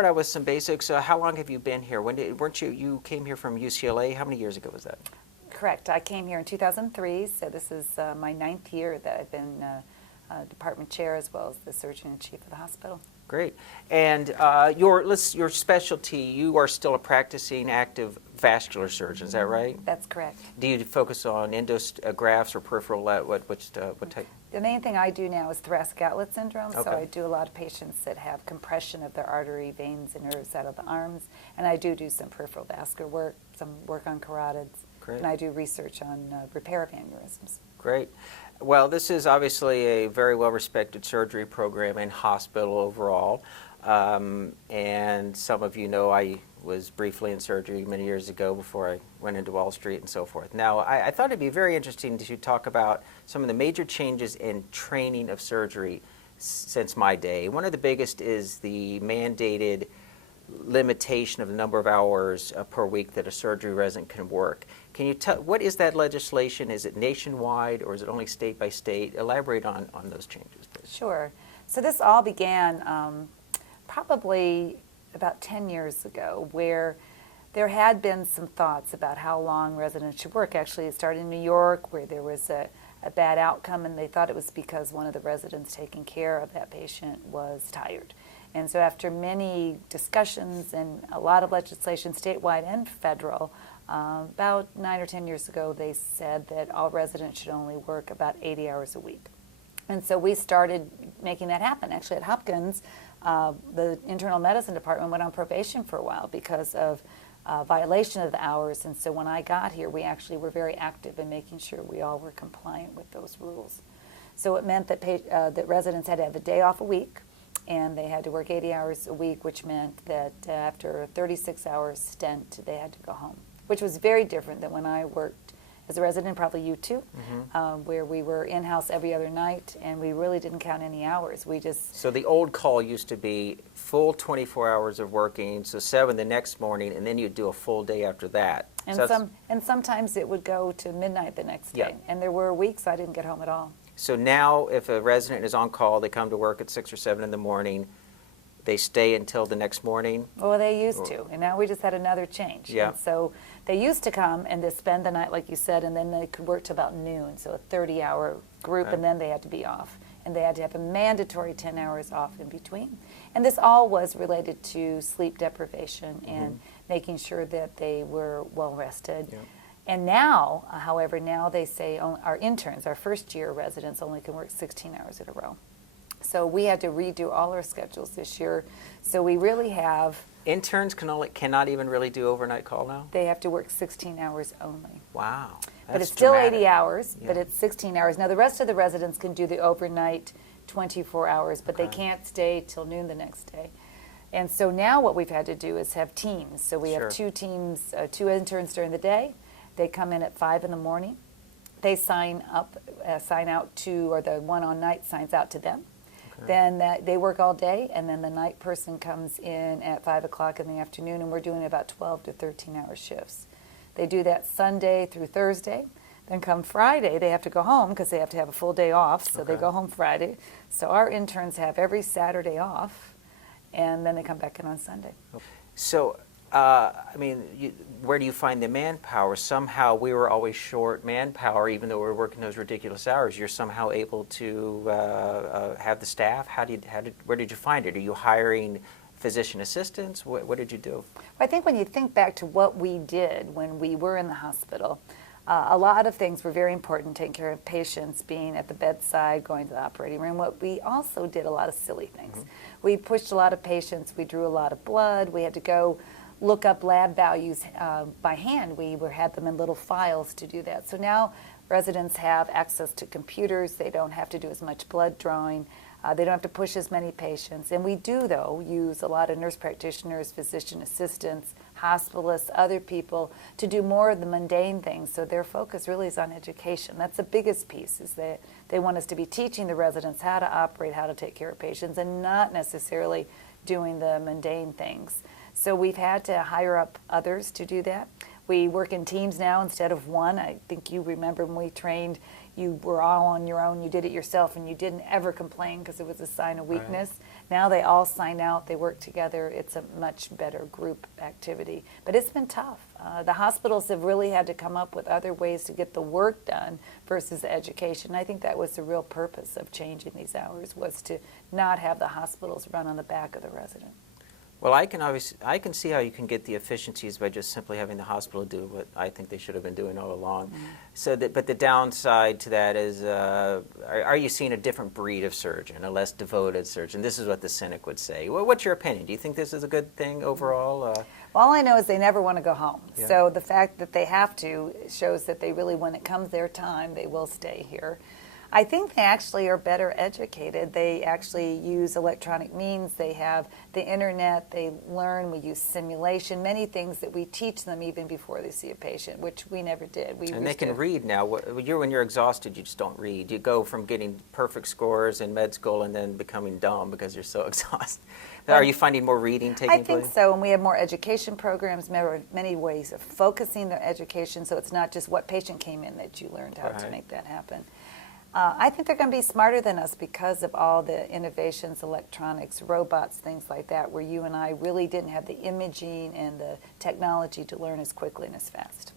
Start out with some basics. How long have you been here? Weren't you came here from UCLA? How many years ago was that? Correct. I came here in 2003, so this is my 9th year that I've been department chair as well as the surgeon-in-chief of the hospital. Great. And your specialty, you are still a practicing active vascular surgeon, is that right? That's correct. Do you focus on grafts or peripheral, what type? The main thing I do now is thoracic outlet syndrome, Okay. so I do a lot of patients that have compression of their artery, veins, and nerves out of the arms, and I do some peripheral vascular work, some work on carotids, Great. and I do research on repair of aneurysms. Great. Well, this is obviously a very well-respected surgery program and hospital overall. And some of you know I was briefly in surgery many years ago before I went into Wall Street and so forth. Now, I thought it'd be very interesting to talk about some of the major changes in training of surgery since my day. One of the biggest is the mandated limitation of the number of hours per week that a surgery resident can work. Can you tell, what is that legislation? Is it nationwide or is it only state by state? Elaborate on those changes, please. Sure. So this all began probably about 10 years ago, where there had been some thoughts about how long residents should work. Actually, it started in New York, where there was a bad outcome, and they thought it was because one of the residents taking care of that patient was tired. And so after many discussions and a lot of legislation, statewide and federal, about 9 or 10 years ago, they said that all residents should only work about 80 hours a week. And so we started making that happen. Actually, at Hopkins, the internal medicine department went on probation for a while because of violation of the hours. And so when I got here, we actually were very active in making sure we all were compliant with those rules. So it meant that that residents had to have a day off a week, and they had to work 80 hours a week, which meant that after a 36-hour stint, they had to go home, which was very different than when I worked as a resident, probably you too, where we were in-house every other night, and we really didn't count any hours. We just... So the old call used to be full 24 hours of working, so 7 the next morning, and then you'd do a full day after that. And, so and sometimes it would go to midnight the next day. Yeah. And there were weeks I didn't get home at all. So now if a resident is on call, they come to work at 6 or 7 in the morning, they stay until the next morning? Well, they used to, and now we just had another change. Yeah. And so they used to come and to spend the night, like you said, and then they could work till about noon, so a 30-hour group, Right. and then they had to be off. And they had to have a mandatory 10 hours off in between. And this all was related to sleep deprivation and making sure that they were well rested. Yeah. And now, however, now they say our interns, our first-year residents, only can work 16 hours in a row. So we had to redo all our schedules this year. So we really have... Interns cannot even really do overnight call now? They have to work 16 hours only. Wow. But it's still dramatic. 80 hours, Yeah. but it's 16 hours. Now, the rest of the residents can do the overnight 24 hours, but they Okay. can't stay till noon the next day. And so now what we've had to do is have teams. So we Sure. have 2 teams, 2 interns during the day. They come in at 5 in the morning. They sign out to, or the one on night signs out to them. Okay. Then they work all day, and then the night person comes in at 5 o'clock in the afternoon, and we're doing about 12 to 13-hour shifts. They do that Sunday through Thursday. Then come Friday, they have to go home because they have to have a full day off, so they Okay. go home Friday. So our interns have every Saturday off, and then they come back in on Sunday. So, I mean, where do you find the manpower? Somehow we were always short manpower, even though we were working those ridiculous hours. You're somehow able to have the staff. Where did you find it? Are you hiring physician assistants? What did you do? I think when you think back to what we did when we were in the hospital, a lot of things were very important, taking care of patients, being at the bedside, going to the operating room. What we also did a lot of silly things. We pushed a lot of patients. We drew a lot of blood. We had to go look up lab values by hand. We had them in little files to do that. So now residents have access to computers. They don't have to do as much blood drawing. They don't have to push as many patients. And we do, though, use a lot of nurse practitioners, physician assistants, hospitalists, other people to do more of the mundane things. So their focus really is on education. That's the biggest piece, is that they want us to be teaching the residents how to operate, how to take care of patients, and not necessarily doing the mundane things. So we've had to hire up others to do that. We work in teams now instead of one. I think you remember when we trained, you were all on your own, you did it yourself, and you didn't ever complain because it was a sign of weakness. Now they all sign out, they work together. It's a much better group activity. But it's been tough. The hospitals have really had to come up with other ways to get the work done versus the education. I think that was the real purpose of changing these hours, was to not have the hospitals run on the back of the resident. Well, I can see how you can get the efficiencies by just simply having the hospital do what I think they should have been doing all along. Mm-hmm. So, but the downside to that is, are you seeing a different breed of surgeon, a less devoted surgeon? This is what the cynic would say. Well, what's your opinion? Do you think this is a good thing overall? Well, all I know is they never want to go home. Yeah. So the fact that they have to shows that they really, when it comes their time, they will stay here. I think they actually are better educated. They actually use electronic means. They have the internet. They learn. We use simulation, many things that we teach them even before they see a patient, which we never did. And they can read now. When you're exhausted, you just don't read. You go from getting perfect scores in med school and then becoming dumb because you're so exhausted. Are you finding more reading taking place? I think so, and we have more education programs, many ways of focusing their education, so it's not just what patient came in that you learned how to make that happen. I think they're going to be smarter than us because of all the innovations, electronics, robots, things like that, where you and I really didn't have the imaging and the technology to learn as quickly and as fast.